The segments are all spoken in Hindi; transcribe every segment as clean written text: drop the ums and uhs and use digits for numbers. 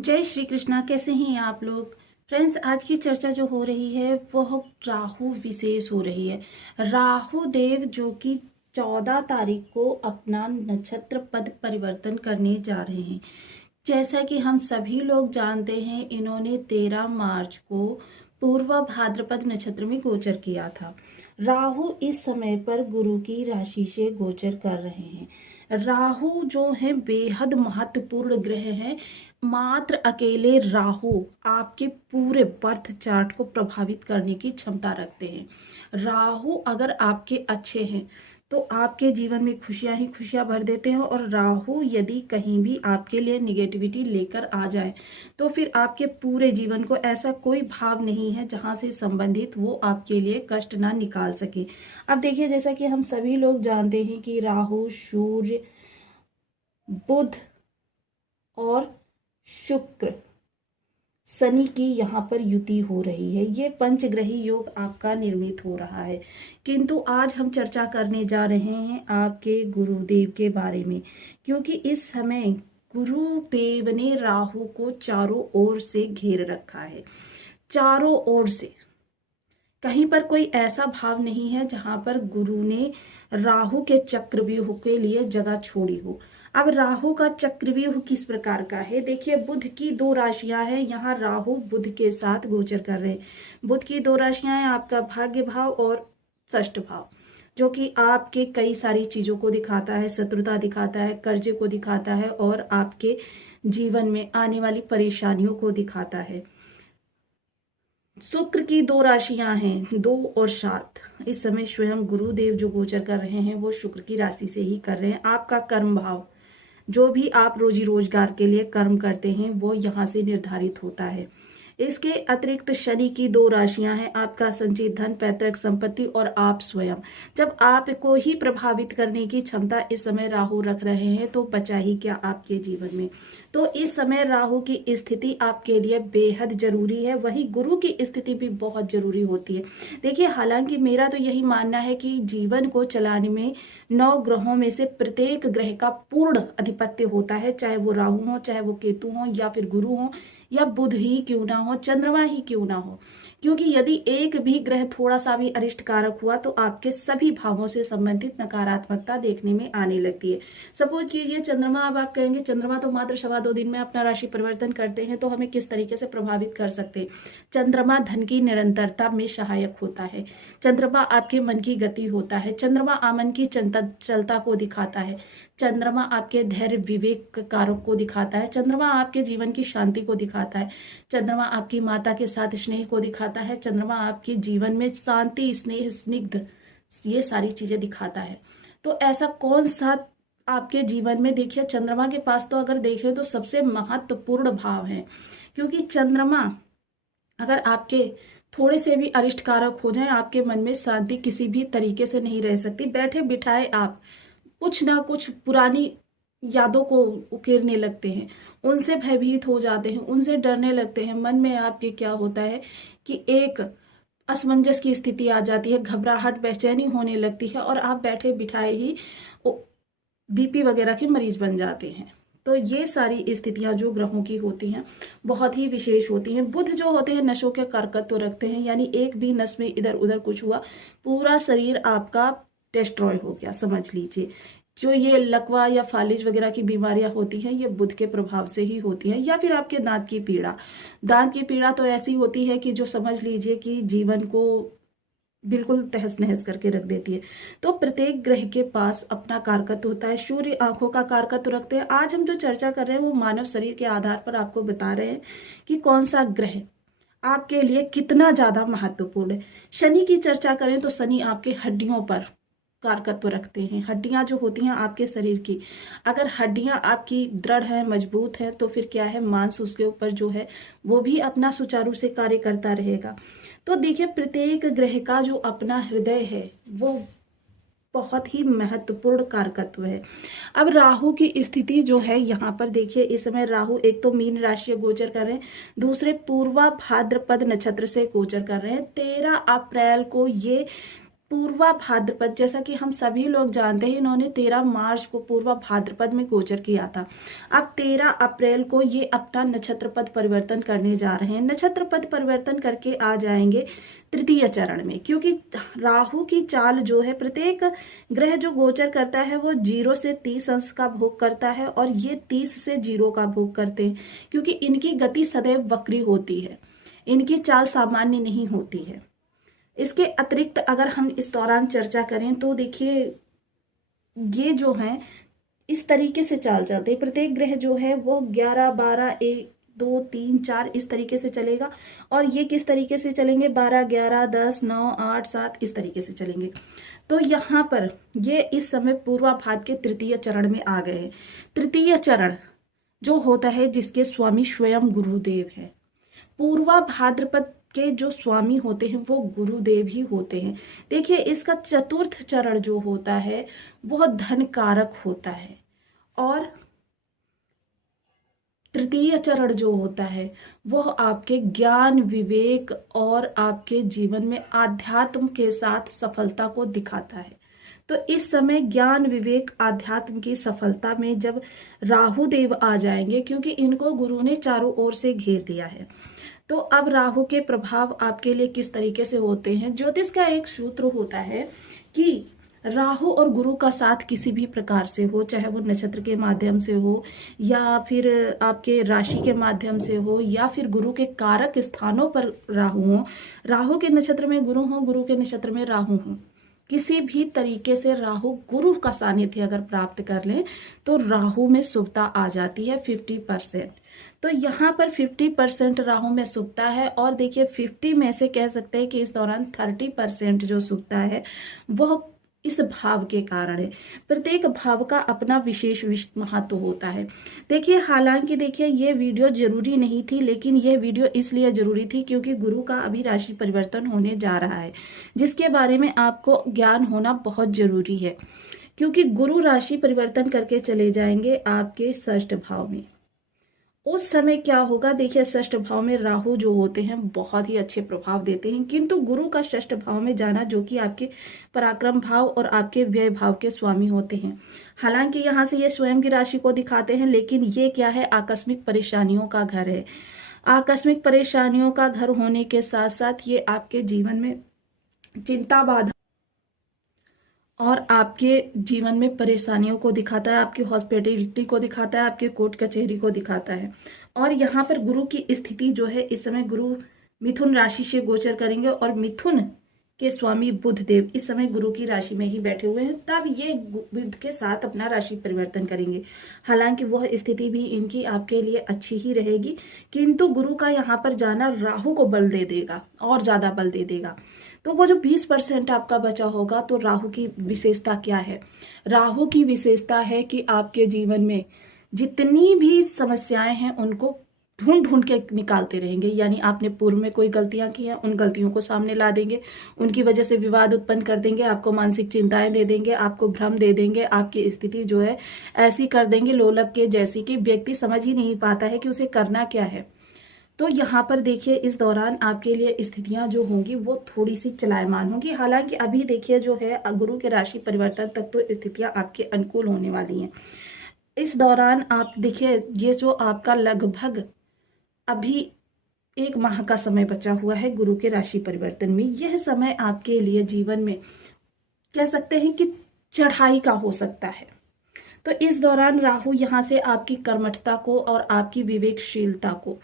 जय श्री कृष्णा। कैसे हैं आप लोग? फ्रेंड्स, आज की चर्चा जो हो रही है वह राहु विशेष हो रही है। राहु देव जो कि 14 तारीख को अपना नक्षत्र पद परिवर्तन करने जा रहे हैं। जैसा कि हम सभी लोग जानते हैं, इन्होंने 13 मार्च को पूर्व भाद्रपद नक्षत्र में गोचर किया था। राहु इस समय पर गुरु की राशि से गोचर कर रहे हैं। राहु जो है बेहद महत्वपूर्ण ग्रह है। मात्र अकेले राहु आपके पूरे बर्थ चार्ट को प्रभावित करने की क्षमता रखते हैं। राहु अगर आपके अच्छे हैं तो आपके जीवन में खुशियां ही खुशियां भर देते हैं, और राहु यदि कहीं भी आपके लिए निगेटिविटी लेकर आ जाए तो फिर आपके पूरे जीवन को ऐसा कोई भाव नहीं है जहां से संबंधित वो आपके लिए कष्ट ना निकाल सके। अब देखिए, जैसा कि हम सभी लोग जानते हैं कि राहु, सूर्य, बुध और शुक्र, शनि की यहाँ पर युति हो रही है। ये पंचग्रही योग आपका निर्मित हो रहा है। किंतु आज हम चर्चा करने जा रहे हैं आपके गुरुदेव के बारे में, क्योंकि इस समय गुरुदेव ने राहु को चारों ओर से घेर रखा है। चारों ओर से कहीं पर कोई ऐसा भाव नहीं है जहां पर गुरु ने राहु के चक्रव्यूह के लिए जगह छोड़ी हो। अब राहु का चक्रव्यूह किस प्रकार का है? देखिए, बुध की 2 राशियां हैं। यहाँ राहु बुध के साथ गोचर कर रहे हैं। बुध की 2 राशियां हैं, आपका भाग्य भाव और षष्ठ भाव, जो कि आपके कई सारी चीजों को दिखाता है। शत्रुता दिखाता है, कर्जे को दिखाता है, और आपके जीवन में आने वाली परेशानियों को दिखाता है। शुक्र की 2 राशियां हैं, 2 और 7। इस समय स्वयं गुरुदेव जो गोचर कर रहे हैं वो शुक्र की राशि से ही कर रहे हैं। आपका कर्म भाव, जो भी आप रोजी रोजगार के लिए कर्म करते हैं, वो यहाँ से निर्धारित होता है। इसके अतिरिक्त शनि की 2 राशियां हैं, आपका संचित धन, पैतृक संपत्ति और आप स्वयं। जब आपको ही प्रभावित करने की क्षमता इस समय राहु रख रहे हैं तो बचा ही क्या आपके जीवन में। तो इस समय राहु की स्थिति आपके लिए बेहद जरूरी है। वहीं गुरु की स्थिति भी बहुत जरूरी होती है। देखिए, हालांकि मेरा तो यही मानना है कि जीवन को चलाने में 9 ग्रहों में से प्रत्येक ग्रह का पूर्ण अधिपत्य होता है, चाहे वो राहु हो, चाहे वो केतु हो, या फिर गुरु हो, या बुध ही क्यों ना हो, चंद्रमा ही क्यों ना हो। क्योंकि यदि एक भी ग्रह थोड़ा सा भी अरिष्ट कारक हुआ तो आपके सभी भावों से संबंधित नकारात्मकता देखने में आने लगती है। सपोज कीजिए चंद्रमा, अब आप कहेंगे चंद्रमा तो मात्र 2.25 दिन में अपना राशि परिवर्तन करते हैं, तो हमें किस तरीके से प्रभावित कर सकते हैं? चंद्रमा धन की निरंतरता में सहायक होता है। चंद्रमा आपके मन की गति होता है। चंद्रमा आमन की चलता को दिखाता है। चंद्रमा आपके धैर्य विवेक कारक को दिखाता है। चंद्रमा आपके जीवन की शांति को दिखाता है। चंद्रमा आपकी माता के साथ स्नेह को दिखाता है। चंद्रमा आपके जीवन में शांति, स्नेह, स्निग्ध, ये सारी चीजें दिखाता है। तो ऐसा कौन सा आपके जीवन में, देखिए चंद्रमा के पास तो अगर देखें तो सबसे महत्वपूर्ण भाव है। क्योंकि चंद्रमा अगर आपके थोड़े से भी अरिष्ट कारक हो जाए, आपके मन में शांति किसी भी तरीके से नहीं रह सकती। बैठे बिठाए आप कुछ ना कुछ पुरानी यादों को उकेरने लगते हैं, उनसे भयभीत हो जाते हैं, उनसे डरने लगते हैं। मन में आपके क्या होता है कि एक असमंजस की स्थिति आ जाती है, घबराहट, बेचैनी होने लगती है, और आप बैठे बिठाए ही बीपी वगैरह के मरीज बन जाते हैं। तो ये सारी स्थितियां जो ग्रहों की होती हैं बहुत ही विशेष होती हैं। बुध जो होते हैं नसों के कारकत्व रखते हैं, यानी एक भी नस में इधर उधर कुछ हुआ, पूरा शरीर आपका डिस्ट्रॉय हो गया, समझ लीजिए। जो ये लकवा या फालिज वगैरह की बीमारियां होती हैं, ये बुध के प्रभाव से ही होती हैं। या फिर आपके दांत की पीड़ा, दांत की पीड़ा तो ऐसी होती है कि जो समझ लीजिए कि जीवन को बिल्कुल तहस नहस करके रख देती है। तो प्रत्येक ग्रह के पास अपना कारकत्व होता है। सूर्य आंखों का कारकत्व रखते हैं। आज हम जो चर्चा कर रहे हैं वो मानव शरीर के आधार पर आपको बता रहे हैं कि कौन सा ग्रह आपके लिए कितना ज्यादा महत्वपूर्ण है। शनि की चर्चा करें तो शनि आपके हड्डियों पर कारकत्व रखते हैं। हड्डियां जो होती हैं आपके शरीर की, अगर हड्डियां आपकी दृढ़ है, मजबूत है, तो फिर क्या है, मांस उसके ऊपर जो है वो भी अपना सुचारू से कार्य करता रहेगा। तो देखिए, प्रत्येक ग्रह का जो अपना हृदय है वो बहुत ही महत्वपूर्ण कारकत्व है। अब राहु की स्थिति जो है यहाँ पर देखिए, इस समय राहु एक तो मीन राशि गोचर कर रहे हैं, दूसरे पूर्वा भाद्रपद नक्षत्र से गोचर कर रहे हैं। 13 अप्रैल को ये पूर्वा भाद्रपद, जैसा कि हम सभी लोग जानते हैं, इन्होंने 13 मार्च को पूर्वा भाद्रपद में गोचर किया था। अब 13 अप्रैल को ये अपना नक्षत्र पद परिवर्तन करने जा रहे हैं। नक्षत्र पद परिवर्तन करके आ जाएंगे तृतीय चरण में, क्योंकि राहु की चाल जो है, प्रत्येक ग्रह जो गोचर करता है वो 0 से 30 अंश का भोग करता है, और ये 30 से 0 का भोग करते हैं, क्योंकि इनकी गति सदैव वक्री होती है, इनकी चाल सामान्य नहीं होती है। इसके अतिरिक्त अगर हम इस दौरान चर्चा करें तो देखिए, ये जो है इस तरीके से चाल चलते हैं। प्रत्येक ग्रह जो है वो 11, 12, 1, 2, 3, 4 इस तरीके से चलेगा, और ये किस तरीके से चलेंगे, 12, 11, 10, 9, 8, 7 इस तरीके से चलेंगे। तो यहाँ पर ये इस समय पूर्वाभाद्र के तृतीय चरण में आ गए हैं। तृतीय चरण जो होता है जिसके स्वामी स्वयं गुरुदेव है। पूर्वा भाद्रपद के जो स्वामी होते हैं वो गुरुदेव ही होते हैं। देखिए, इसका चतुर्थ चरण जो होता है वह धन कारक होता है, और तृतीय चरण जो होता है वह आपके ज्ञान, विवेक और आपके जीवन में आध्यात्म के साथ सफलता को दिखाता है। तो इस समय ज्ञान, विवेक, आध्यात्म की सफलता में जब राहु देव आ जाएंगे, क्योंकि इनको गुरु ने चारों ओर से घेर लिया है, तो अब राहु के प्रभाव आपके लिए किस तरीके से होते हैं। ज्योतिष का एक सूत्र होता है कि राहु और गुरु का साथ किसी भी प्रकार से हो, चाहे वो नक्षत्र के माध्यम से हो, या फिर आपके राशि के माध्यम से हो, या फिर गुरु के कारक स्थानों पर राहु हो, राहु के नक्षत्र में गुरु हो, गुरु के नक्षत्र में राहु हो, किसी भी तरीके से राहु गुरु का सानिध्य अगर प्राप्त कर लें तो राहु में शुभता आ जाती है 50%। तो यहाँ पर 50% राहु में शुभता है, और देखिए 50 में से कह सकते हैं कि इस दौरान 30% जो शुभता है वह इस भाव के कारण है। प्रत्येक भाव का अपना विशेष महत्व होता है। देखिए, हालांकि देखिए ये वीडियो जरूरी नहीं थी, लेकिन यह वीडियो इसलिए जरूरी थी क्योंकि गुरु का अभी राशि परिवर्तन होने जा रहा है, जिसके बारे में आपको ज्ञान होना बहुत जरूरी है, क्योंकि गुरु राशि परिवर्तन करके चले जाएंगे आपके षष्ठ भाव में। उस समय क्या होगा, देखिए षष्ठ भाव में राहु जो होते हैं बहुत ही अच्छे प्रभाव देते हैं, किंतु गुरु का षष्ठ भाव में जाना, जो कि आपके पराक्रम भाव और आपके व्यय भाव के स्वामी होते हैं। हालांकि यहाँ से ये स्वयं की राशि को दिखाते हैं, लेकिन ये क्या है, आकस्मिक परेशानियों का घर है। आकस्मिक परेशानियों का घर होने के साथ साथ ये आपके जीवन में चिंता, बाधा और आपके जीवन में परेशानियों को दिखाता है, आपकी हॉस्पिटलिटी को दिखाता है, आपके कोर्ट कचहरी को दिखाता है। और यहाँ पर गुरु की स्थिति जो है, इस समय गुरु मिथुन राशि से गोचर करेंगे, और मिथुन के स्वामी बुध देव इस समय गुरु की राशि में ही बैठे हुए हैं। तब ये बुध के साथ अपना राशि परिवर्तन करेंगे। हालांकि वह स्थिति भी इनकी आपके लिए अच्छी ही रहेगी, किंतु गुरु का यहाँ पर जाना राहु को बल दे देगा, और ज्यादा बल दे देगा। तो वो जो 20% आपका बचा होगा, तो राहु की विशेषता क्या है? राहु की विशेषता है कि आपके जीवन में जितनी भी समस्याएं हैं उनको ढूंढ ढूंढ के निकालते रहेंगे। यानी आपने पूर्व में कोई गलतियां की हैं, उन गलतियों को सामने ला देंगे, उनकी वजह से विवाद उत्पन्न कर देंगे, आपको मानसिक चिंताएं दे देंगे, आपको भ्रम दे देंगे, आपकी स्थिति जो है ऐसी कर देंगे लोलक के जैसी कि व्यक्ति समझ ही नहीं पाता है कि उसे करना क्या है। तो यहाँ पर देखिए, इस दौरान आपके लिए स्थितियां जो होंगी वो थोड़ी सी चलायमान होंगी। हालांकि अभी देखिए जो है गुरु के राशि परिवर्तन तक तो स्थितियां आपके अनुकूल होने वाली हैं। इस दौरान आप देखिए, ये जो आपका लगभग अभी 1 माह का समय बचा हुआ है गुरु के राशि परिवर्तन में, यह समय आपके लिए जीवन में कह सकते हैं कि चढ़ाई का हो सकता है। तो इस दौरान राहु यहाँ से आपकी कर्मठता को और आपकी विवेकशीलता को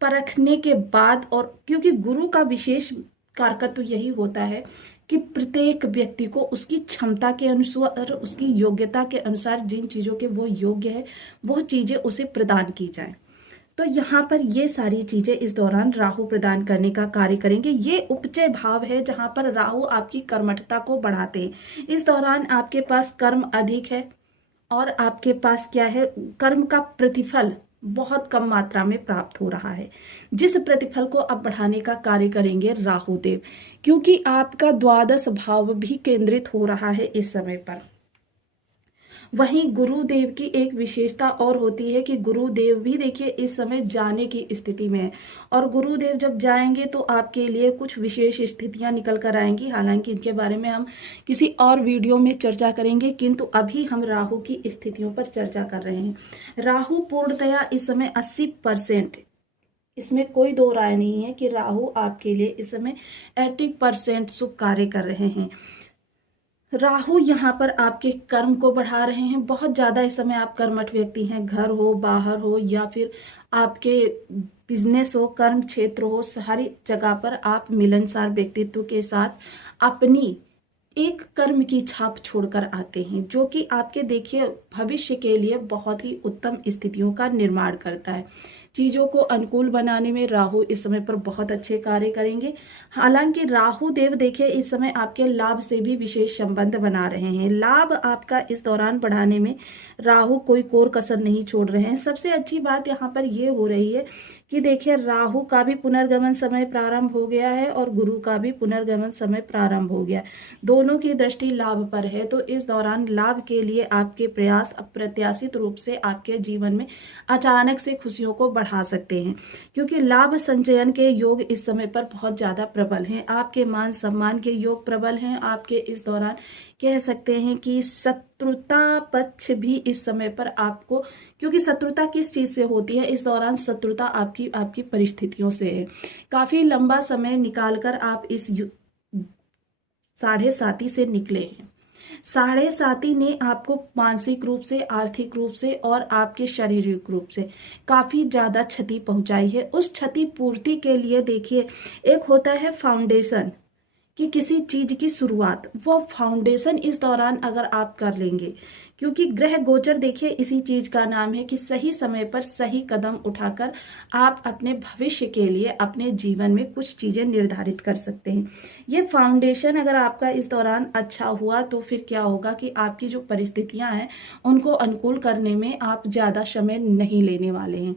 परखने के बाद, और क्योंकि गुरु का विशेष कारकत्व यही होता है कि प्रत्येक व्यक्ति को उसकी क्षमता के अनुसार, उसकी योग्यता के अनुसार जिन चीजों के वो योग्य है वह चीजें उसे प्रदान की जाए। तो यहाँ पर ये सारी चीजें इस दौरान राहु प्रदान करने का कार्य करेंगे। ये उपचय भाव है जहां पर राहु आपकी कर्मठता को बढ़ाते हैं। इस दौरान आपके पास कर्म अधिक है, और आपके पास क्या है, कर्म का प्रतिफल बहुत कम मात्रा में प्राप्त हो रहा है, जिस प्रतिफल को अब बढ़ाने का कार्य करेंगे राहु देव, क्योंकि आपका द्वादश भाव भी केंद्रित हो रहा है इस समय पर। वहीं गुरुदेव की एक विशेषता और होती है कि गुरुदेव भी देखिए इस समय जाने की स्थिति में है, और गुरुदेव जब जाएंगे तो आपके लिए कुछ विशेष स्थितियां निकल कर आएंगी। हालांकि इनके बारे में हम किसी और वीडियो में चर्चा करेंगे, किंतु अभी हम राहु की स्थितियों पर चर्चा कर रहे हैं। राहु पूर्णतया इस समय 80%, इसमें कोई दो राय नहीं है कि राहु आपके लिए इस समय 80% शुभ कार्य कर रहे हैं। राहु यहाँ पर आपके कर्म को बढ़ा रहे हैं। बहुत ज्यादा इस समय आप कर्मठ व्यक्ति हैं, घर हो, बाहर हो, या फिर आपके बिजनेस हो, कर्म क्षेत्र हो, सारी जगह पर आप मिलनसार व्यक्तित्व के साथ अपनी एक कर्म की छाप छोड़कर आते हैं, जो कि आपके देखिए भविष्य के लिए बहुत ही उत्तम स्थितियों का निर्माण करता है। चीजों को अनुकूल बनाने में राहु इस समय पर बहुत अच्छे कार्य करेंगे। हालांकि राहु देव देखिए इस समय आपके लाभ से भी विशेष संबंध बना रहे हैं। लाभ आपका इस दौरान बढ़ाने में राहु कोई कोर कसर नहीं छोड़ रहे हैं। सबसे अच्छी बात यहाँ पर यह हो रही है कि देखिए राहु का भी पुनर्गमन समय प्रारंभ हो गया है और गुरु का भी पुनर्गमन समय प्रारंभ हो गया, दोनों की दृष्टि लाभ पर है। तो इस दौरान लाभ के लिए आपके प्रयास अप्रत्याशित रूप से आपके जीवन में अचानक से खुशियों को बढ़ा सकते हैं, क्योंकि लाभ संचयन के योग इस समय पर बहुत ज्यादा प्रबल हैं। आपके मान सम्मान के योग प्रबल हैं। आपके इस दौरान कह सकते हैं कि शत्रुता पक्ष भी इस समय पर आपको, क्योंकि शत्रुता किस चीज से होती है, इस दौरान शत्रुता आपकी परिस्थितियों से है। काफी लंबा समय निकालकर आप इस साढ़े साती से निकले हैं। साढ़े साती ने आपको मानसिक रूप से, आर्थिक रूप से और आपके शारीरिक रूप से काफी ज्यादा क्षति पहुंचाई है। उस क्षति पूर्ति के लिए देखिए एक होता है फाउंडेशन, कि किसी चीज की शुरुआत, वो फाउंडेशन इस दौरान अगर आप कर लेंगे, क्योंकि ग्रह गोचर देखिए इसी चीज का नाम है कि सही समय पर सही कदम उठाकर आप अपने भविष्य के लिए अपने जीवन में कुछ चीजें निर्धारित कर सकते हैं। ये फाउंडेशन अगर आपका इस दौरान अच्छा हुआ तो फिर क्या होगा कि आपकी जो परिस्थितियां हैं उनको अनुकूल करने में आप ज्यादा समय नहीं लेने वाले हैं,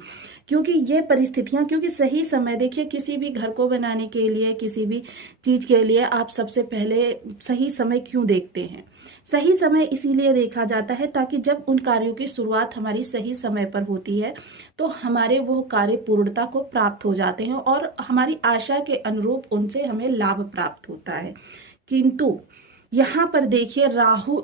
क्योंकि ये परिस्थितियां, क्योंकि सही समय देखिए किसी भी घर को बनाने के लिए, किसी भी चीज के लिए आप सबसे पहले सही समय क्यों देखते हैं? सही समय इसीलिए देखा जाता है ताकि जब उन कार्यों की शुरुआत हमारी सही समय पर होती है तो हमारे वो कार्य पूर्णता को प्राप्त हो जाते हैं और हमारी आशा के अनुरूप उनसे हमें लाभ प्राप्त होता है। किंतु यहाँ पर देखिए राहु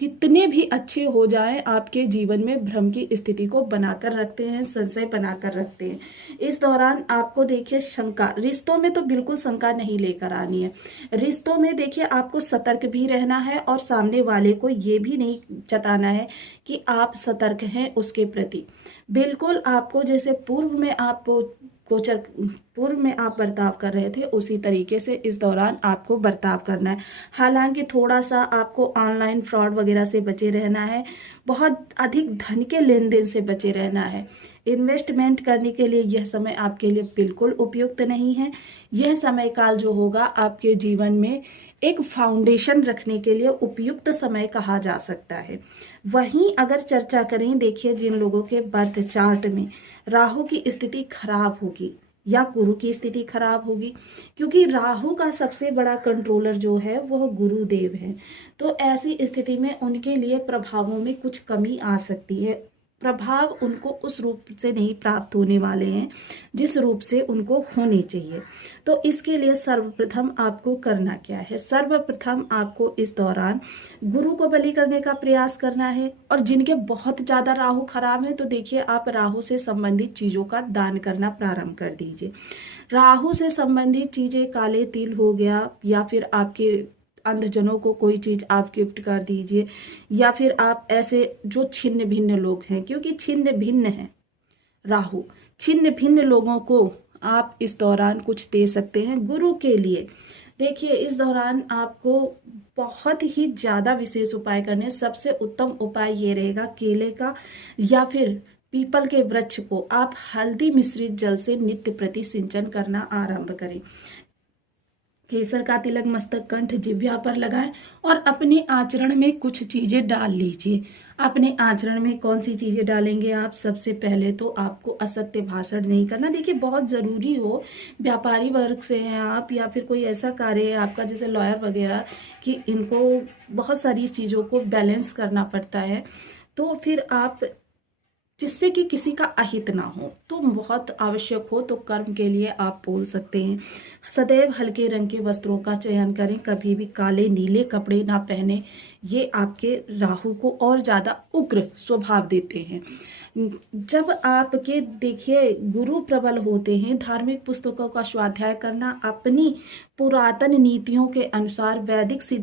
कितने भी अच्छे हो जाएं, आपके जीवन में भ्रम की स्थिति को बनाकर रखते हैं, संशय बनाकर रखते हैं। इस दौरान आपको देखिए शंका, रिश्तों में तो बिल्कुल शंका नहीं लेकर आनी है। रिश्तों में देखिए आपको सतर्क भी रहना है और सामने वाले को ये भी नहीं जताना है कि आप सतर्क हैं उसके प्रति। बिल्कुल आपको जैसे पूर्व में आप बर्ताव कर रहे थे उसी तरीके से इस दौरान आपको बर्ताव करना है। हालांकि थोड़ा सा आपको ऑनलाइन फ्रॉड वगैरह से बचे रहना है, बहुत अधिक धन के लेन देन से बचे रहना है। इन्वेस्टमेंट करने के लिए यह समय आपके लिए बिल्कुल उपयुक्त नहीं है। यह समय काल जो होगा आपके जीवन में एक फाउंडेशन रखने के लिए उपयुक्त समय कहा जा सकता है। वहीं अगर चर्चा करें, देखिए जिन लोगों के बर्थ चार्ट में राहु की स्थिति खराब होगी या गुरु की स्थिति खराब होगी, क्योंकि राहु का सबसे बड़ा कंट्रोलर जो है वह गुरुदेव है, तो ऐसी स्थिति में उनके लिए प्रभावों में कुछ कमी आ सकती है। प्रभाव उनको उस रूप से नहीं प्राप्त होने वाले हैं जिस रूप से उनको होने चाहिए। तो इसके लिए सर्वप्रथम आपको करना क्या है? सर्वप्रथम आपको इस दौरान गुरु को बलि करने का प्रयास करना है। और जिनके बहुत ज्यादा राहु खराब है तो देखिए आप राहु से संबंधित चीजों का दान करना प्रारंभ कर दीजिए। राहु से संबंधित चीजें, काले तिल हो गया, या फिर आपके अंधजनों को कोई चीज आप गिफ्ट कर दीजिए, या फिर आप ऐसे जो छिन्न भिन्न लोग हैं, क्योंकि छिन्न भिन्न है राहु, छिन्न भिन्न लोगों को आप इस दौरान कुछ दे सकते हैं गुरु के लिए। देखिए इस दौरान आपको बहुत ही ज्यादा विशेष उपाय करने। सबसे उत्तम उपाय ये रहेगा केले का या फिर पीपल के वृक्ष को आप हल्दी मिश्रित जल से नित्य प्रति सिंचन करना आरंभ करें। केसर का तिलक मस्तक कंठ जिह्वा पर लगाएं और अपने आचरण में कुछ चीजें डाल लीजिए। अपने आचरण में कौन सी चीजें डालेंगे आप? सबसे पहले तो आपको असत्य भाषण नहीं करना। देखिए बहुत जरूरी हो, व्यापारी वर्ग से हैं आप या फिर कोई ऐसा कार्य है आपका जैसे लॉयर वगैरह, कि इनको बहुत सारी चीजों को बैलेंस करना पड़ता है, तो फिर आप जिससे कि किसी का अहित ना हो, तो बहुत आवश्यक हो तो कर्म के लिए आप बोल सकते हैं। सदैव हल्के रंग के वस्त्रों का चयन करें, कभी भी काले नीले कपड़े ना पहने, ये आपके राहु को और ज़्यादा उग्र स्वभाव देते हैं। जब आपके देखिए गुरु प्रबल होते हैं, धार्मिक पुस्तकों का स्वाध्याय करना, अपनी पुरातन नीतियों के अनुसार वैदिक सिद्ध